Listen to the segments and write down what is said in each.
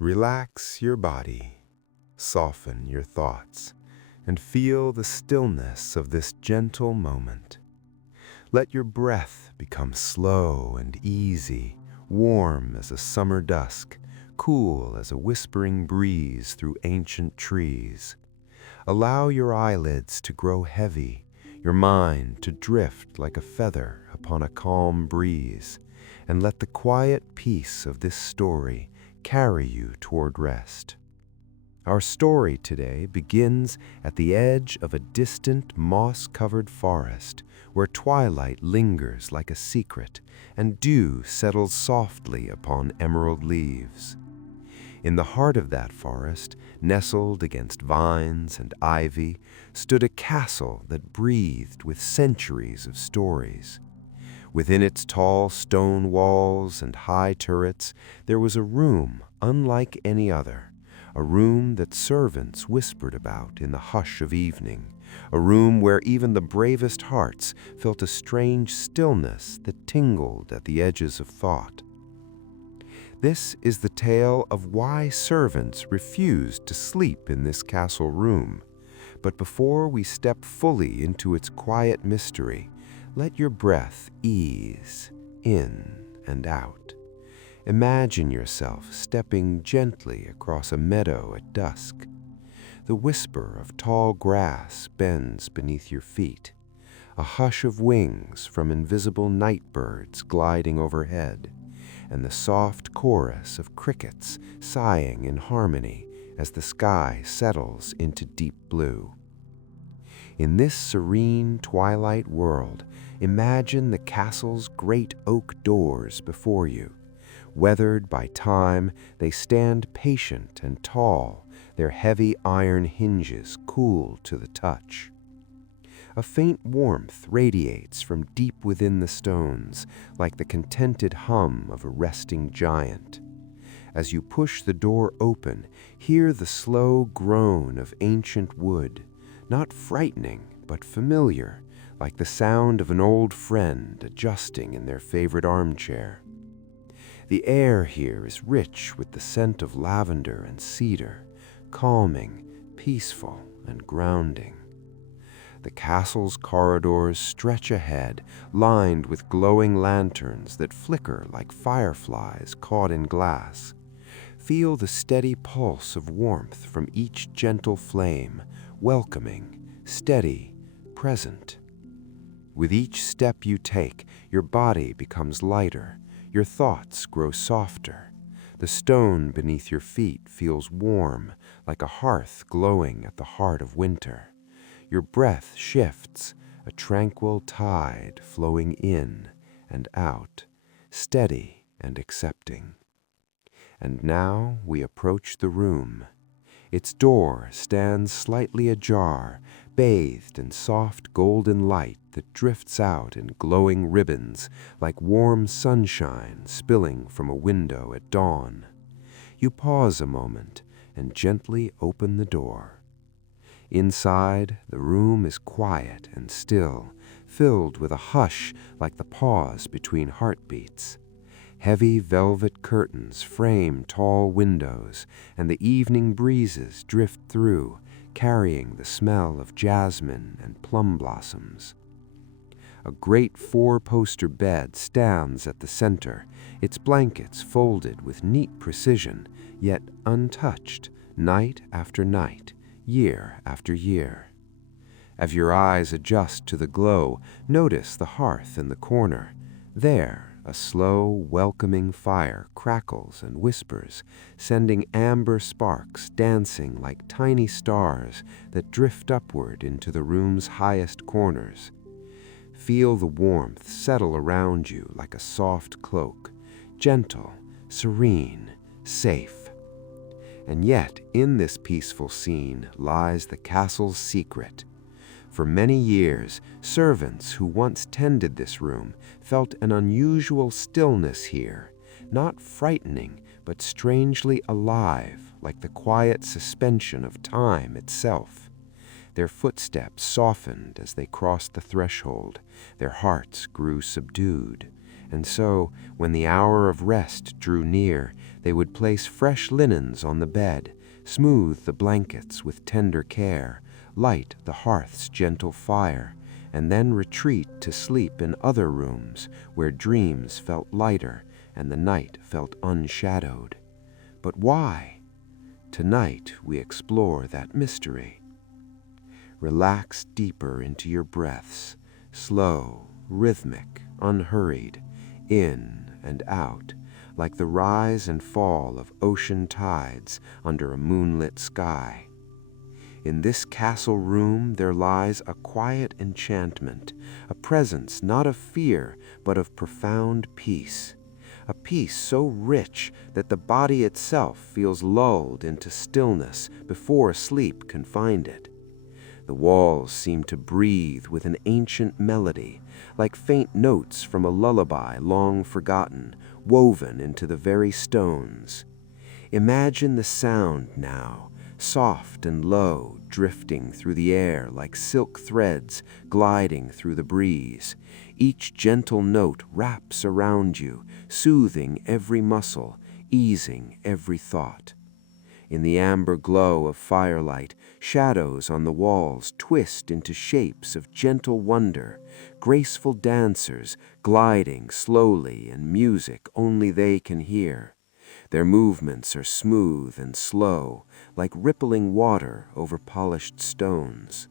Relax your body, soften your thoughts, and feel the stillness of this gentle moment. Let your breath become slow and easy, warm as a summer dusk, cool as a whispering breeze through ancient trees. Allow your eyelids to grow heavy, your mind to drift like a feather upon a calm breeze, and let the quiet peace of this story carry you toward rest. Our story today begins at the edge of a distant, moss-covered forest where twilight lingers like a secret and dew settles softly upon emerald leaves. In the heart of that forest, nestled against vines and ivy, stood a castle that breathed with centuries of stories. Within its tall stone walls and high turrets, there was a room unlike any other, a room that servants whispered about in the hush of evening, a room where even the bravest hearts felt a strange stillness that tingled at the edges of thought. This is the tale of why servants refused to sleep in this castle room. But before we step fully into its quiet mystery, let your breath ease in and out. Imagine yourself stepping gently across a meadow at dusk. The whisper of tall grass bends beneath your feet, a hush of wings from invisible night birds gliding overhead, and the soft chorus of crickets sighing in harmony as the sky settles into deep blue. In this serene twilight world, imagine the castle's great oak doors before you. Weathered by time, they stand patient and tall, their heavy iron hinges cool to the touch. A faint warmth radiates from deep within the stones, like the contented hum of a resting giant. As you push the door open, hear the slow groan of ancient wood, not frightening, but familiar, like the sound of an old friend adjusting in their favorite armchair. The air here is rich with the scent of lavender and cedar, calming, peaceful, and grounding. The castle's corridors stretch ahead, lined with glowing lanterns that flicker like fireflies caught in glass. Feel the steady pulse of warmth from each gentle flame, welcoming, steady, present. With each step you take, your body becomes lighter, your thoughts grow softer. The stone beneath your feet feels warm, like a hearth glowing at the heart of winter. Your breath shifts, a tranquil tide flowing in and out, steady and accepting. And now we approach the room. Its door stands slightly ajar, bathed in soft golden light that drifts out in glowing ribbons like warm sunshine spilling from a window at dawn. You pause a moment and gently open the door. Inside, the room is quiet and still, filled with a hush like the pause between heartbeats. Heavy velvet curtains frame tall windows, and the evening breezes drift through, carrying the smell of jasmine and plum blossoms. A great four-poster bed stands at the center, its blankets folded with neat precision, yet untouched, night after night, year after year. As your eyes adjust to the glow, notice the hearth in the corner. There, a slow, welcoming fire crackles and whispers, sending amber sparks dancing like tiny stars that drift upward into the room's highest corners. Feel the warmth settle around you like a soft cloak, gentle, serene, safe. And yet, in this peaceful scene lies the castle's secret. For many years, servants who once tended this room felt an unusual stillness here, not frightening, but strangely alive, like the quiet suspension of time itself. Their footsteps softened as they crossed the threshold, their hearts grew subdued, and so, when the hour of rest drew near, They would place fresh linens on the bed, smooth the blankets with tender care, light the hearth's gentle fire, and then retreat to sleep in other rooms where dreams felt lighter and the night felt unshadowed. But why? Tonight we explore that mystery. Relax deeper into your breaths, slow, rhythmic, unhurried, in and out, like the rise and fall of ocean tides under a moonlit sky. In this castle room there lies a quiet enchantment, a presence not of fear, but of profound peace. A peace so rich that the body itself feels lulled into stillness before sleep can find it. The walls seem to breathe with an ancient melody, like faint notes from a lullaby long forgotten, woven into the very stones. Imagine the sound now, soft and low, drifting through the air like silk threads gliding through the breeze. Each gentle note wraps around you, soothing every muscle, easing every thought. In the amber glow of firelight, shadows on the walls twist into shapes of gentle wonder, graceful dancers gliding slowly in music only they can hear. Their movements are smooth and slow, like rippling water over polished stones.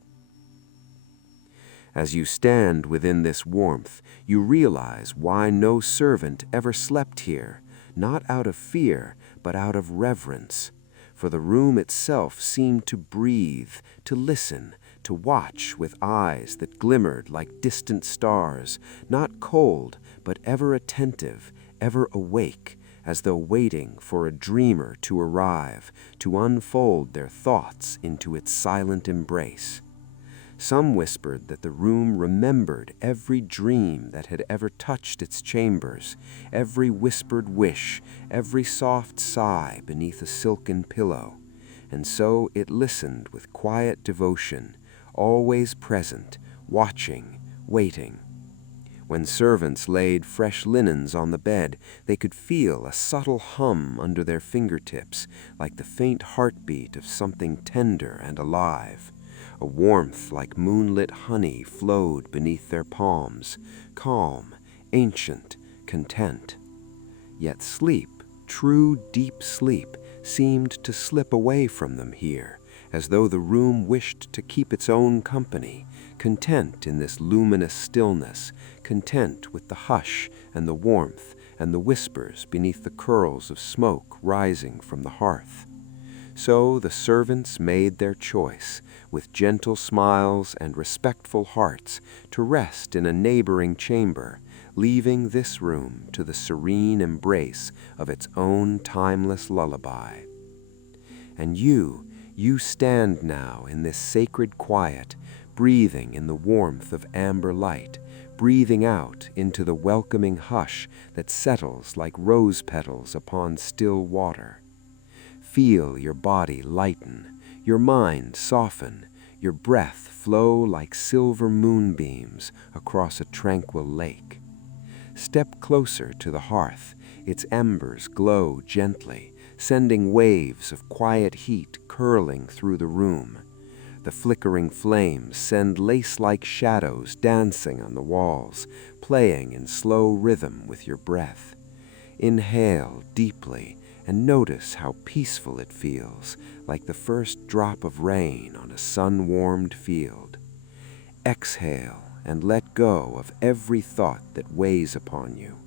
As you stand within this warmth, you realize why no servant ever slept here, not out of fear, but out of reverence. For the room itself seemed to breathe, to listen, to watch with eyes that glimmered like distant stars, not cold, but ever attentive, ever awake, as though waiting for a dreamer to arrive, to unfold their thoughts into its silent embrace. Some whispered that the room remembered every dream that had ever touched its chambers, every whispered wish, every soft sigh beneath a silken pillow, and so it listened with quiet devotion, always present, watching, waiting. When servants laid fresh linens on the bed, they could feel a subtle hum under their fingertips, like the faint heartbeat of something tender and alive. A warmth like moonlit honey flowed beneath their palms, calm, ancient, content. Yet sleep, true deep sleep, seemed to slip away from them here, as though the room wished to keep its own company, content in this luminous stillness, content with the hush and the warmth and the whispers beneath the curls of smoke rising from the hearth. So the servants made their choice, with gentle smiles and respectful hearts, to rest in a neighboring chamber, leaving this room to the serene embrace of its own timeless lullaby. And you stand now in this sacred quiet, breathing in the warmth of amber light, breathing out into the welcoming hush that settles like rose petals upon still water. Feel your body lighten, your mind soften, your breath flow like silver moonbeams across a tranquil lake. Step closer to the hearth, its embers glow gently, sending waves of quiet heat curling through the room. The flickering flames send lace-like shadows dancing on the walls, playing in slow rhythm with your breath. Inhale deeply, and notice how peaceful it feels, like the first drop of rain on a sun-warmed field. Exhale and let go of every thought that weighs upon you.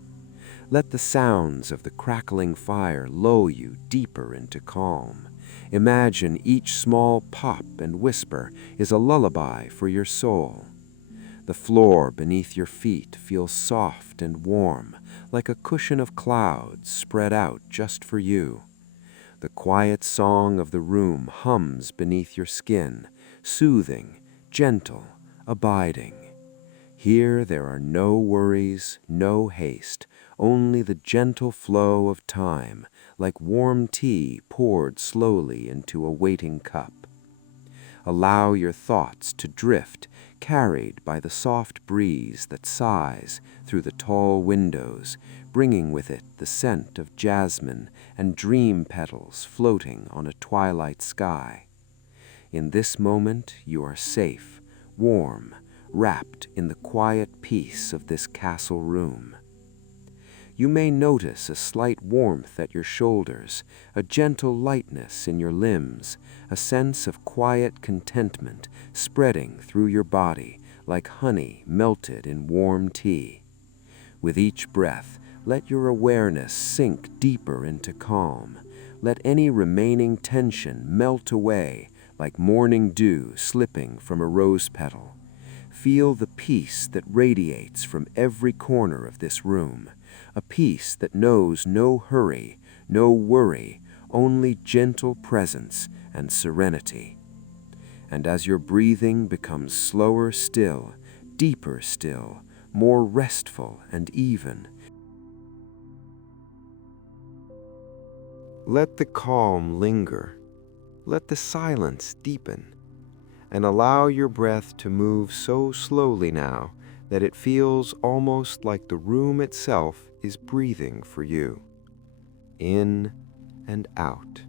Let the sounds of the crackling fire lull you deeper into calm. Imagine each small pop and whisper is a lullaby for your soul. The floor beneath your feet feels soft and warm, like a cushion of clouds spread out just for you. The quiet song of the room hums beneath your skin, soothing, gentle, abiding. Here there are no worries, no haste, only the gentle flow of time, like warm tea poured slowly into a waiting cup. Allow your thoughts to drift, carried by the soft breeze that sighs through the tall windows, bringing with it the scent of jasmine and dream petals floating on a twilight sky. In this moment you are safe, warm, wrapped in the quiet peace of this castle room. You may notice a slight warmth at your shoulders, a gentle lightness in your limbs, a sense of quiet contentment spreading through your body like honey melted in warm tea. With each breath, let your awareness sink deeper into calm. Let any remaining tension melt away like morning dew slipping from a rose petal. Feel the peace that radiates from every corner of this room, a peace that knows no hurry, no worry, only gentle presence and serenity. And as your breathing becomes slower still, deeper still, more restful and even, let the calm linger, let the silence deepen, and allow your breath to move so slowly now that it feels almost like the room itself is breathing for you, in and out.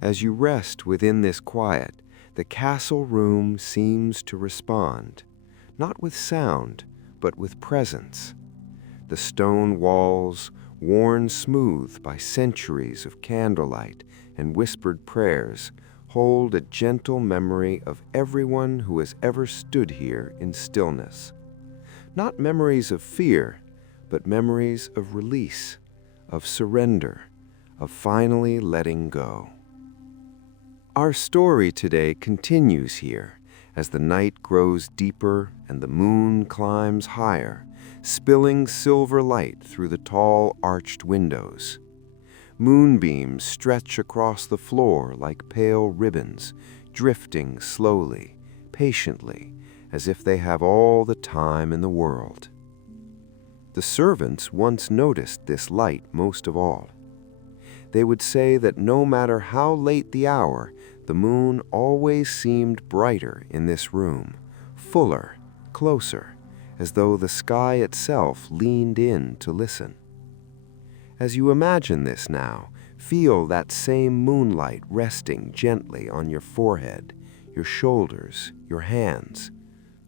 As you rest within this quiet, the castle room seems to respond, not with sound, but with presence. The stone walls, worn smooth by centuries of candlelight and whispered prayers, hold a gentle memory of everyone who has ever stood here in stillness. Not memories of fear, but memories of release, of surrender, of finally letting go. Our story today continues here as the night grows deeper and the moon climbs higher, spilling silver light through the tall arched windows. Moonbeams stretch across the floor like pale ribbons, drifting slowly, patiently, as if they have all the time in the world. The servants once noticed this light most of all. They would say that no matter how late the hour, the moon always seemed brighter in this room, fuller, closer, as though the sky itself leaned in to listen. As you imagine this now, feel that same moonlight resting gently on your forehead, your shoulders, your hands,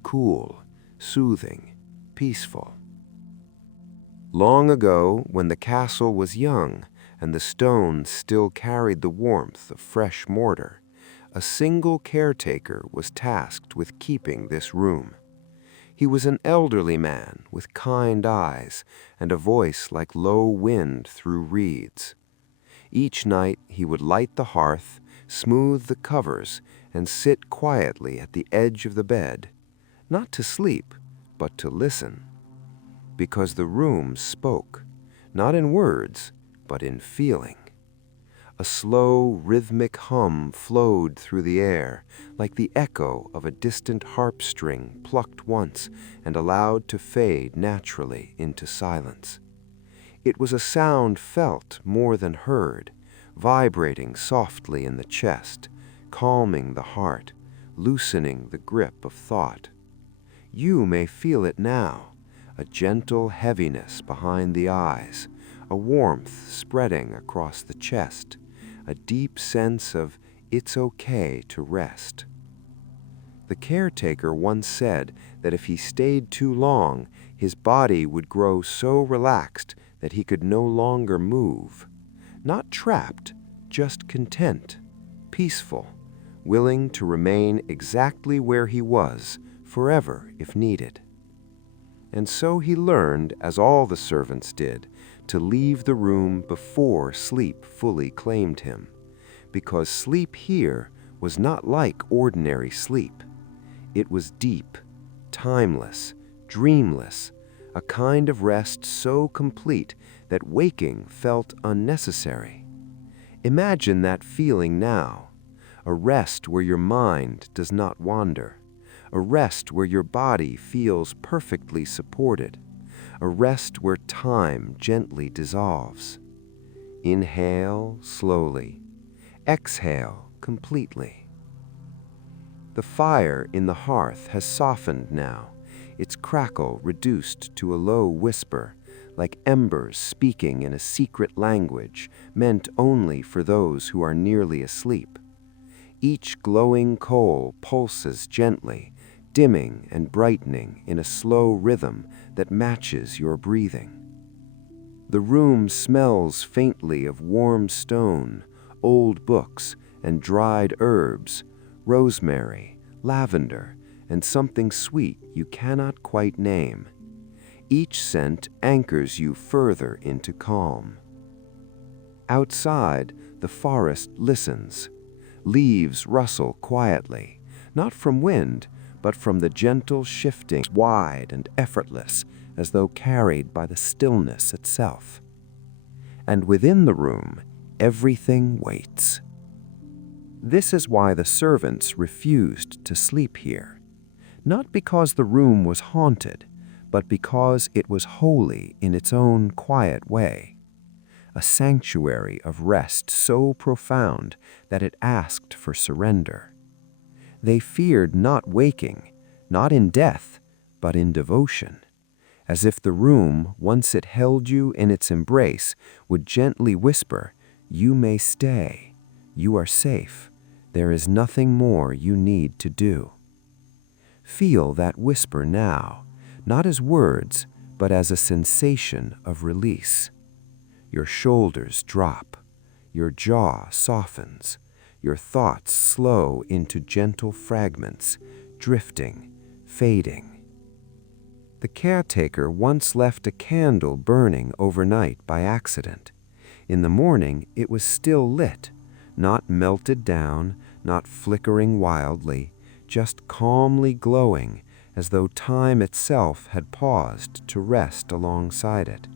cool, soothing, peaceful. Long ago, when the castle was young and the stones still carried the warmth of fresh mortar, a single caretaker was tasked with keeping this room. He was an elderly man with kind eyes and a voice like low wind through reeds. Each night he would light the hearth, smooth the covers, and sit quietly at the edge of the bed, not to sleep, but to listen. Because the room spoke, not in words, but in feeling. A slow, rhythmic hum flowed through the air, like the echo of a distant harp string plucked once and allowed to fade naturally into silence. It was a sound felt more than heard, vibrating softly in the chest, calming the heart, loosening the grip of thought. You may feel it now, a gentle heaviness behind the eyes, a warmth spreading across the chest, a deep sense of it's okay to rest. The caretaker once said that if he stayed too long, his body would grow so relaxed that he could no longer move. Not trapped, just content, peaceful, willing to remain exactly where he was, forever if needed. And so he learned, as all the servants did, to leave the room before sleep fully claimed him, because sleep here was not like ordinary sleep. It was deep, timeless, dreamless, a kind of rest so complete that waking felt unnecessary. Imagine that feeling now, a rest where your mind does not wander, a rest where your body feels perfectly supported, a rest where time gently dissolves. Inhale slowly, exhale completely. The fire in the hearth has softened now, its crackle reduced to a low whisper, like embers speaking in a secret language meant only for those who are nearly asleep. Each glowing coal pulses gently, dimming and brightening in a slow rhythm that matches your breathing. The room smells faintly of warm stone, old books, and dried herbs, rosemary, lavender, and something sweet you cannot quite name. Each scent anchors you further into calm. Outside, the forest listens. Leaves rustle quietly, not from wind, but from the gentle shifting, wide and effortless, as though carried by the stillness itself. And within the room, everything waits. This is why the servants refused to sleep here, not because the room was haunted, but because it was holy in its own quiet way, a sanctuary of rest so profound that it asked for surrender. They feared not waking, not in death, but in devotion, as if the room, once it held you in its embrace, would gently whisper, "You may stay. You are safe. There is nothing more you need to do." Feel that whisper now, not as words, but as a sensation of release. Your shoulders drop, your jaw softens, your thoughts slow into gentle fragments, drifting, fading. The caretaker once left a candle burning overnight by accident. In the morning, it was still lit, not melted down, not flickering wildly, just calmly glowing, as though time itself had paused to rest alongside it.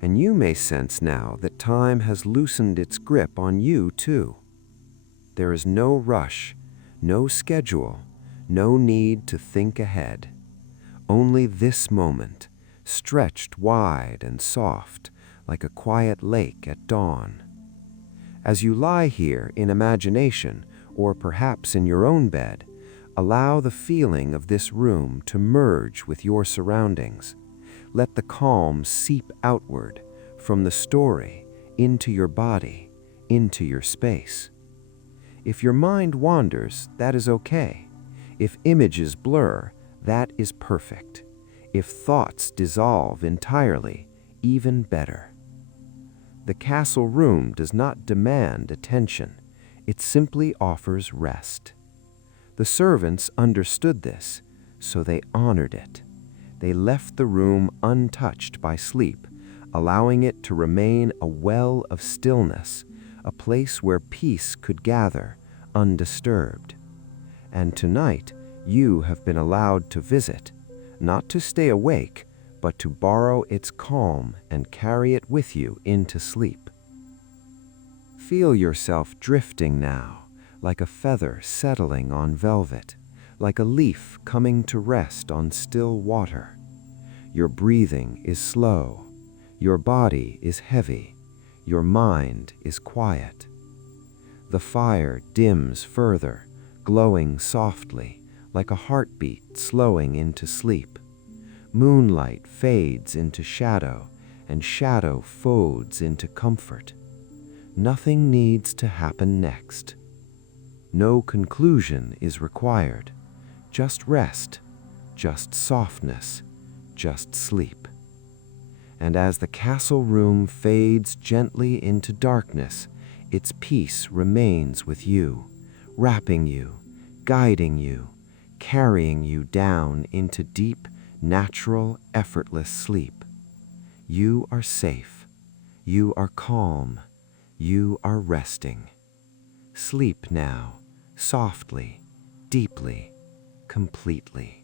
And you may sense now that time has loosened its grip on you too. There is no rush, no schedule, no need to think ahead. Only this moment, stretched wide and soft, like a quiet lake at dawn. As you lie here in imagination, or perhaps in your own bed, allow the feeling of this room to merge with your surroundings. Let the calm seep outward from the story into your body, into your space. If your mind wanders, that is okay. If images blur, that is perfect. If thoughts dissolve entirely, even better. The castle room does not demand attention. It simply offers rest. The servants understood this, so they honored it. They left the room untouched by sleep, allowing it to remain a well of stillness, a place where peace could gather, undisturbed. And tonight, you have been allowed to visit, not to stay awake, but to borrow its calm and carry it with you into sleep. Feel yourself drifting now, like a feather settling on velvet, like a leaf coming to rest on still water. Your breathing is slow, your body is heavy, your mind is quiet. The fire dims further, glowing softly, like a heartbeat slowing into sleep. Moonlight fades into shadow, and shadow folds into comfort. Nothing needs to happen next. No conclusion is required. Just rest, just softness, just sleep. And as the castle room fades gently into darkness, its peace remains with you, wrapping you, guiding you, carrying you down into deep, natural, effortless sleep. You are safe. You are calm. You are resting. Sleep now, softly, deeply, completely.